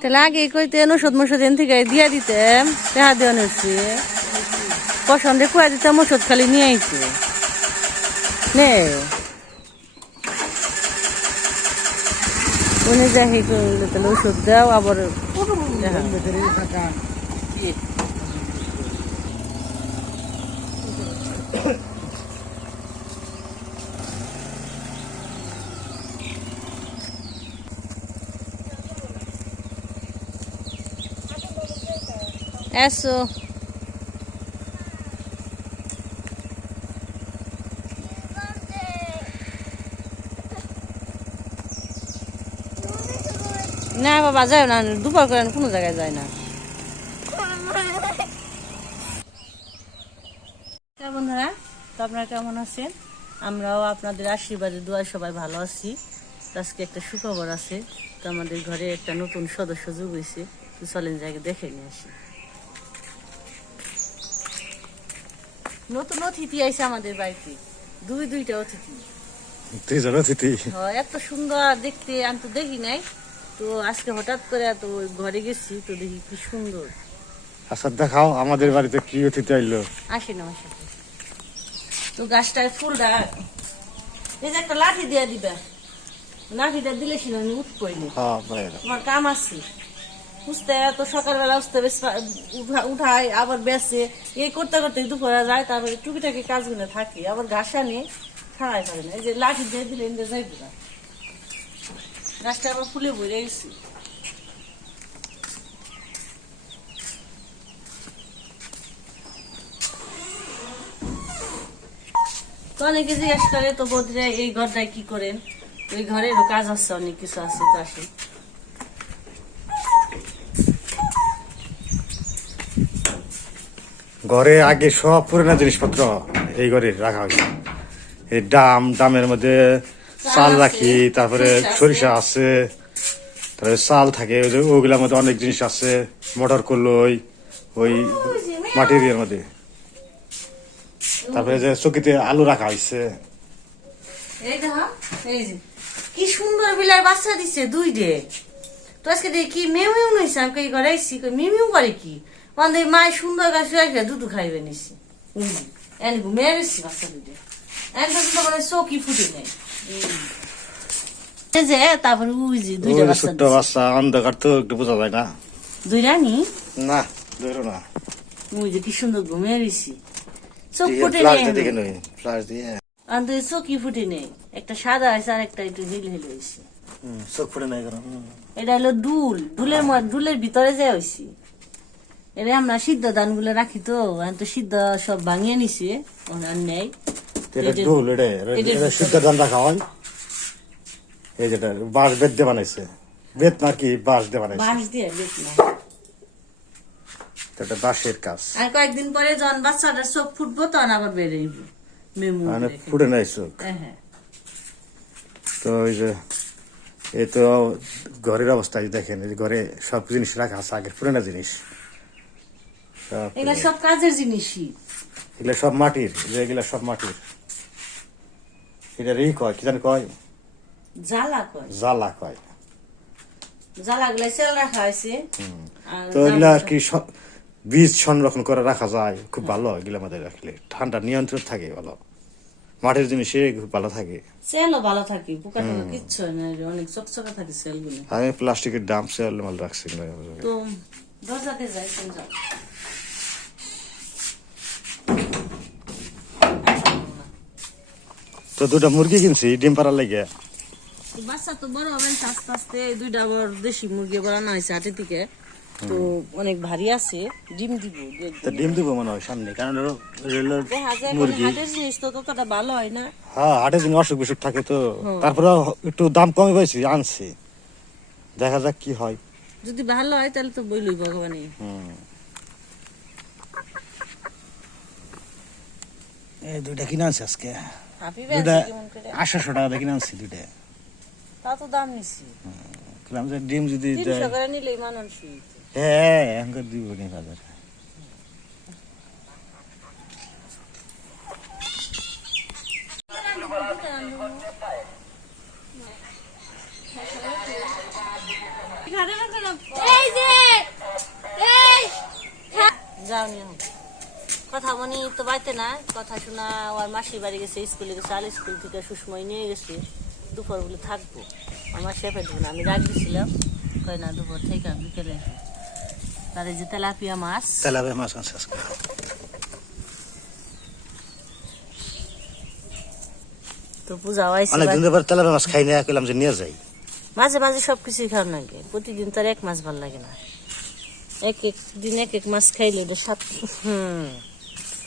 তাহলে আগে কইতেন ওষুধ মষুধ এন থেকে দিয়া দিতেন দেখা দেওয়া নিচ্ছি পছন্দে কুয়া দিতাম, ওষুধ খালি নিয়ে আইছে। নে। উনি যাই তাহলে ওষুধ দাও, আবার Eso. না, বাবা যায় না, দুপুর করে কোনো জায়গায় যায় না। বন্ধুরা, তো আপনারা কেমন আছেন? আমরাও আপনাদের আশীর্বাদে দোয়া সবাই ভালো আছি। আজকে একটা সুখবর আছে। তো আমাদের ঘরে একটা নতুন সদস্য যোগ হয়েছে। তো চলেন জায়গায় দেখে নিয়ে আসি। নতুন অতিথি আইছে আমাদের বাড়িতে। দুই দুইটা অতিথি। দুইজন অতিথি? এত সুন্দর দেখতে আমি তো দেখি নাই। তো আজকে হঠাৎ করে তো ঘরে গেছি তো দেখি কি সুন্দর। আচ্ছা দেখাও আমাদের বাড়িতে কি অতিথি আইলো। আসেন আমার সাথে তো গাছটায় ফুলটা এই যে একটা লাঠি দিয়ে দিবা। লাঠিটা দিলে আমি উঠ করিনি হ্যাঁ তোমার কাম আছে। বুঝতে তো সকালবেলা উঠতে উঠায় আবার বেসে এই করতে করতে দুপুরে যায় তারপরে টুকিটাকি কাজগুলো থাকে। আবার ঘাসা নিয়ে ছাড়াই পারে না। এই যে লাঠি দিয়ে দিলে এনে যাইবে না। গাছটা আবার ফুলে ভরে গেছে। তো অনেকে জিজ্ঞেস করে, তো বৌদিরা এই ঘরটায় কি করেন? ওই ঘরেরও কাজ আছে, অনেক কিছু আছে তো আসে ঘরে আগে সব পুরোনো জিনিসপত্র এই ঘরে রাখা হয়েছে। এই ডাম ডামের মধ্যে চাল রাখি তারপরে সরিষা আছে। তারপরে চাল থাকে ওগুলোর মধ্যে অনেক জিনিস আছে মোটর করল ওই ওই মাটির ইয়ের মধ্যে। তারপরে যে চকিতে আলু রাখা হয়েছে। কি সুন্দর বিলার বাচ্চা দিছে দুই ডে তো আজকে দেখি মেউ মেউ নইছে আমি কই মিউ মিউ করে কি? মানে মায় সুন্দর গাছ রাখলে দুধ খাইবে নিছি এনে গো মেরেছি বাচ্চা দুইটা। একদম তো মানে চকি ফুটে নেই। যে তারপরে দুইটা বাচ্চা ছোট্ট বাচ্চা অন্ধকার তো একটু বোঝা যায় না। দুইটা নি? না ধরো না। উই যে কি সুন্দর ঘুমিয়ে রইছি চোখ ফুটে নেই আন্দে চোখই ফুটে নেই। একটা সাদা আছে আর একটা একটু নীল হেলে হয়েছে। চোখ ফুটে নাই কারণ এটা হলো দুল। দুলের ম- দুলের ভিতরে যে হয়েছি এটা আমরা সিদ্ধ ধানগুলো রাখি তো তো সিদ্ধ সব ভাঙিয়ে নিছে আর নেই। সিদ্ধ ধান রাখা হয়। এই যেটা বাঁশ বেত দিয়ে বানাইছে। বেত না কি বাঁশ দিয়ে বানাইছে? বাঁশ দিয়ে বেশ না এটা বাঁশের কাজ। আর কয়েকদিন পরে যখন বাচ্চাটা চোখ ফুটবো তখন আবার মেমু মানে। ফুটে নাই চোখ? হ্যাঁ হ্যাঁ। তো ওই যে এই তো ঘরের অবস্থা দেখেন ঘরে সব জিনিস রাখা আছে আগের পুরানো জিনিস। এগুলা সব কাজের জিনিসই। এগুলা সব মাটির এগুলা সব মাটির। এটা কয় কি জানি কয়? জ্বালা কয়। জ্বালা কয়। জ্বালা গুলা সেল রাখা হয়েছে। তো এগুলা আর কি বীজ সংরক্ষণ করে রাখা যায়? খুব ভালো এগুলো আমাদের রাখলে। ঠান্ডা নিয়ন্ত্রণ থাকে ভালো। মাটির জিনিসে খুব ভালো থাকে। সেলও ভালো থাকে পোকা টোকা কিচ্ছু না অনেক চকচকা থাকে সেল আমি প্লাস্টিকের দাম সেল মাল রাখছি। তো দরজাতে যাই যাও। তো দুটা মুরগি কিনছি ডিম পাড়ার লাগে। বাচ্চা তো বড় হবেন আস্তে আস্তে দুইটা আবার দেশি মুরগি বানানো হয়েছে হাটের থেকে তো অনেক ভারী আছে ডিম দিব তো ডিম দিব মনে হয় সামনে কারণ রেলের দেখা মুরগি। হাটের জিনিস তো ততটা ভালো হয় না। হ্যাঁ হাটের জন্য অসুখ বিসুখ থাকে তো। তারপরে একটু দাম কমে পাইছি আনছি। দেখা যাক কি হয়। যদি ভালো হয় তাহলে তো বইলই ভগবানই। এই দুইটা কিনে আনছি আজকে। দুইটা আঠারোশো টাকা দিয়ে কিনে আনছি দুইটা। তা তো দাম নিছি। ডিম যদি হ্যাঁ এখনকার দিব নি বাজার। তো বাড়িতে না কথা শোনা আমার মাসির বাড়ি গেছে স্কুলে গেছে আল স্কুল থেকে সুসময় নিয়ে গেছে দুপুর বলে থাকব। আমার শেফে দেবো না আমি রাগ কয় না দুপুর থেকে আমি বিকেলে। এই যে তেলাপিয়া মাছ। তেলাবে মাছ আছে তো পূজা অনেক দিন ধরে তেলাবে মাছ খাই না কইলাম যে নিয়ে যাই। মাঝে মাঝে সব কিছুই খাওয়ার লাগে প্রতিদিন তার এক মাছ ভালো লাগে না। এক এক দিন এক এক মাছ খাইলে এটা সাত হুম।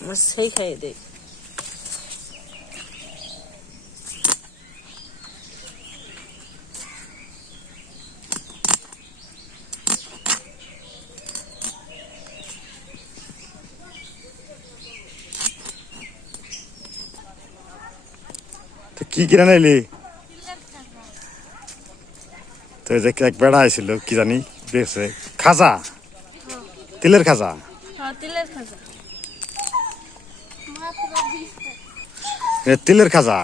মাছ সেই খাইয়ে দেয় কি কিনে নাইলি তো যে এক বেড়া আইছিল কি জানি বেছে খাজা? তিলের খাজা? তিলের খাজা। তিলের খাজা?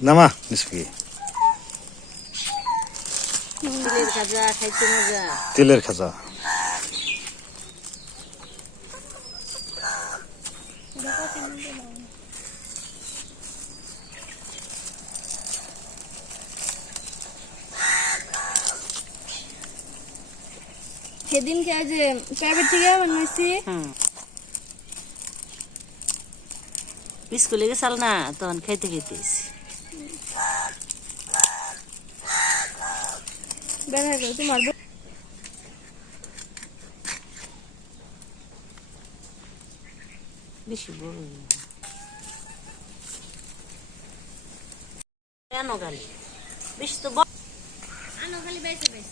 নামা নিসপি তিলের খাজা খাইতে মজা। তিলের খাজা। সেদিনকে আজ প্রাইভেট থেকে বানাইছি হুম স্কুলে গেছাল না তখন খাইতে খাইতে তোমার বেশি বড়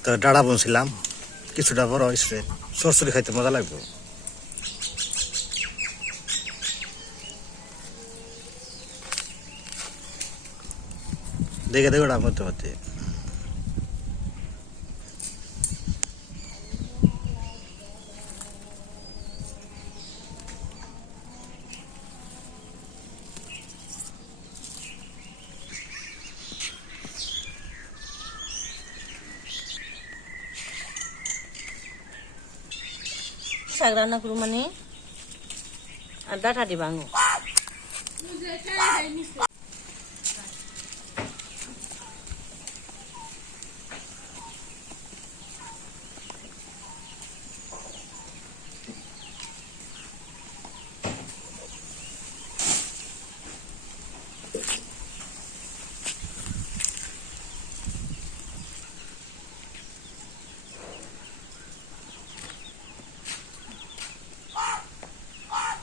তো ডাড়া বনছিলাম কিছুটা বড় হয়েছে সরসরি খাইতে মজা লাগবে। দেখে দেখে ওটা মধ্যে মধ্যে শাক রান্না করু মানে আর ডাটা দি ভাঙো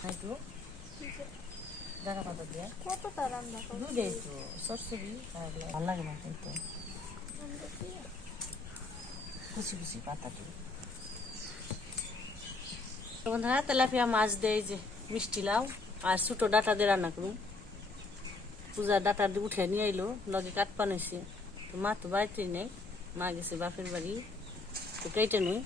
একটু বন্ধুরা, তেলাপিয়া মাছ দেয় যে মিষ্টি লাউ আর ছোটো ডাটা দিয়ে রান্না করুন। পূজার ডাটা উঠে নিয়ে এলো লগে কাঠ পানাইছে তো মা তো বাড়িতে নেই, মা গেছে বাপের বাড়ি। তো কেটে নই।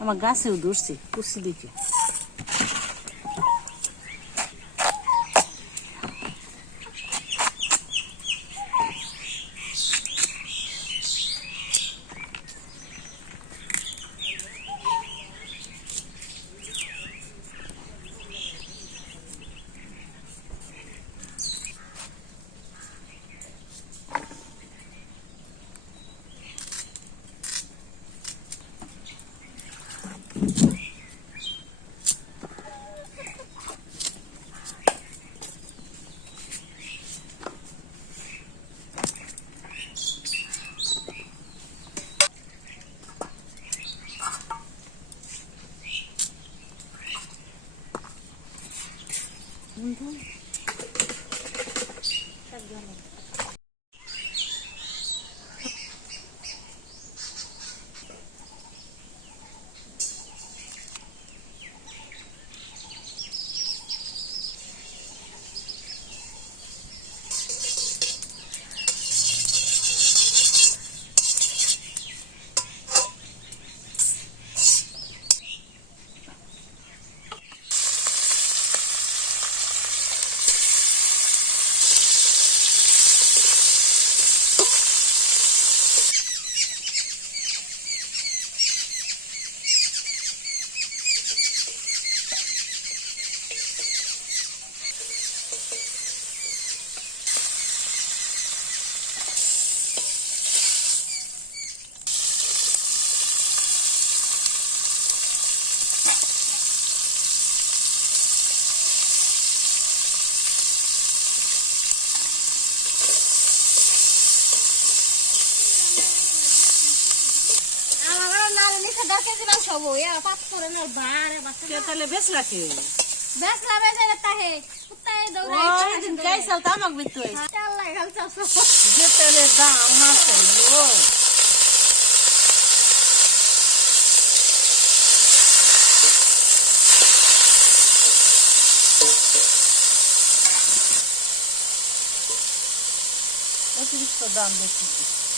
Ama gazı dursi, kusidiki. 운동? 딱 위험해. দশ কেজি মাংস হব এ পাঁচ করে না বারে বাচ্চা কে তাহলে বেশ রাখে বেশ লাভে যায় তাহে কুত্তায় ওই দৌড়ায় দিন কাইসাল তো আমাকে বিত্তই আল্লাহ গাল চাষো যে তেলের দাম আছে ও অতিরিক্ত দাম বেশি কেন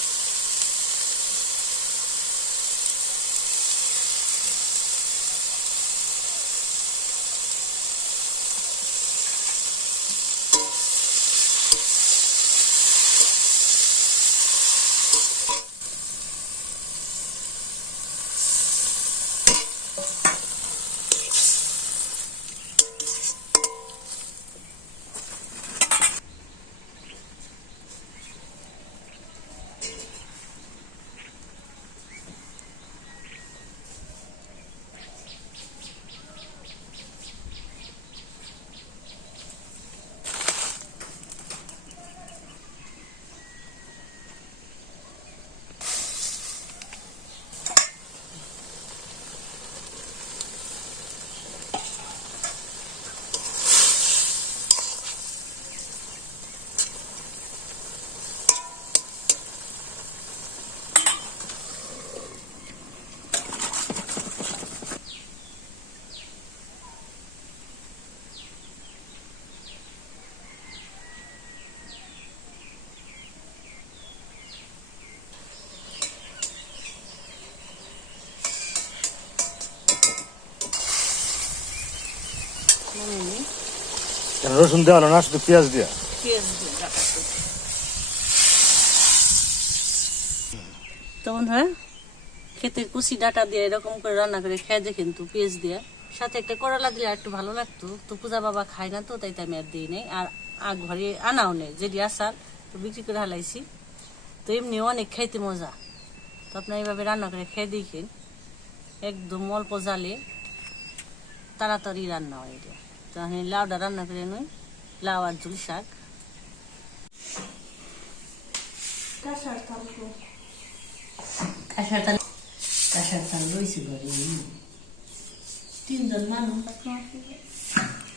রসুন দেওয়া হলো না তো ডাটা দিয়ে এরকম করে রান্না করে খেয়ে যে কিন্তু পেঁয়াজ দিয়ে। সাথে একটা করলা দিলে একটু ভালো লাগতো। তো পূজা বাবা খায় না তো, তাই তো আমি আর দিই নাই। আর আগ আনাও নেই, যেটি আসার তো বিক্রি করে হালাইছি। তো এমনি অনেক খাইতে মজা। তো আপনার এইভাবে রান্না করে খেয়ে দেখেন। একদম অল্প জালে তাড়াতাড়ি রান্না হয় এটা। তো আমি লাউটা রান্না করে নই লাউ আর ঝুল শাক। তিনজন মানুষ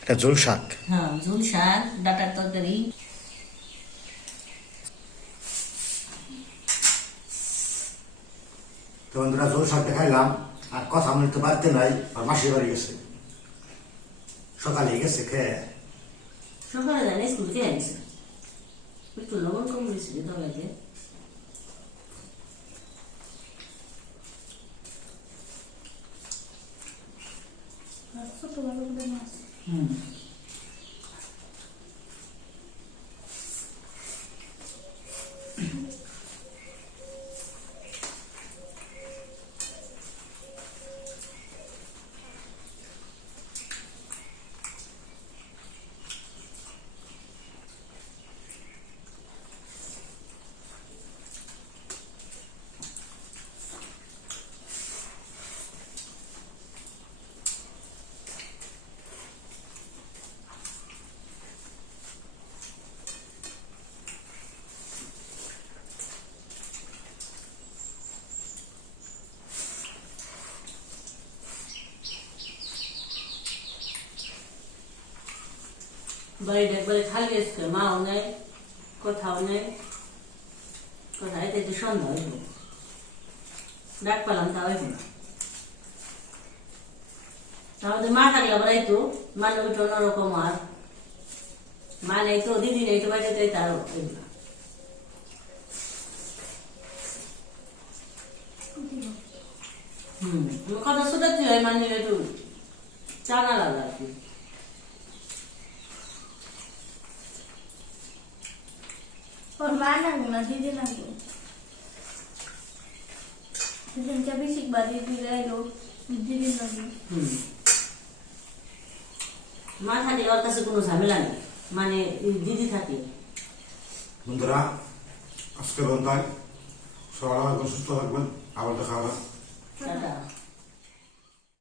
এটা ঝোল শাক? হ্যাঁ ঝুল শাক ডাটার তরকারি। তো বন্ধুরা ঝোল শাক দেখাইলাম। আর কথা মনে তো বাড়তে নাই আর মাসি বাড়ি গেছে সকালে গেছে খেয়ে সকালে জানি স্কুল খেয়ে আনিছে একটু লবণ কম দিয়েছিল তলাইতে হুম বাড়িটা একবারে খালি আজকে মাও নেই কোথাও নেই কোথায় তো সন্ধ্যা হইব। ডাক পেলাম তা হইব না। তাহলে মা থাকলে আবার তো মানে ওইটা অন্যরকম আর। মা নেই তো, দিদি নেই তো বাড়িতে তারও হইব না। হুম কথা শুধাচ্ছি হয় মানে একটু চানা লাগা আর কি। ওর মা নাগো না দিদি নাগো সেদিনকে বেশি বাড়ি দিলে এলো দিদি নাগো হুম। মা থাকলে ওর কাছে কোনো ঝামেলা নেই মানে এই দিদি থাকে বন্ধুরা আজকে বন্ধায় সবাই সুস্থ থাকবেন আবার দেখা হবে টাটা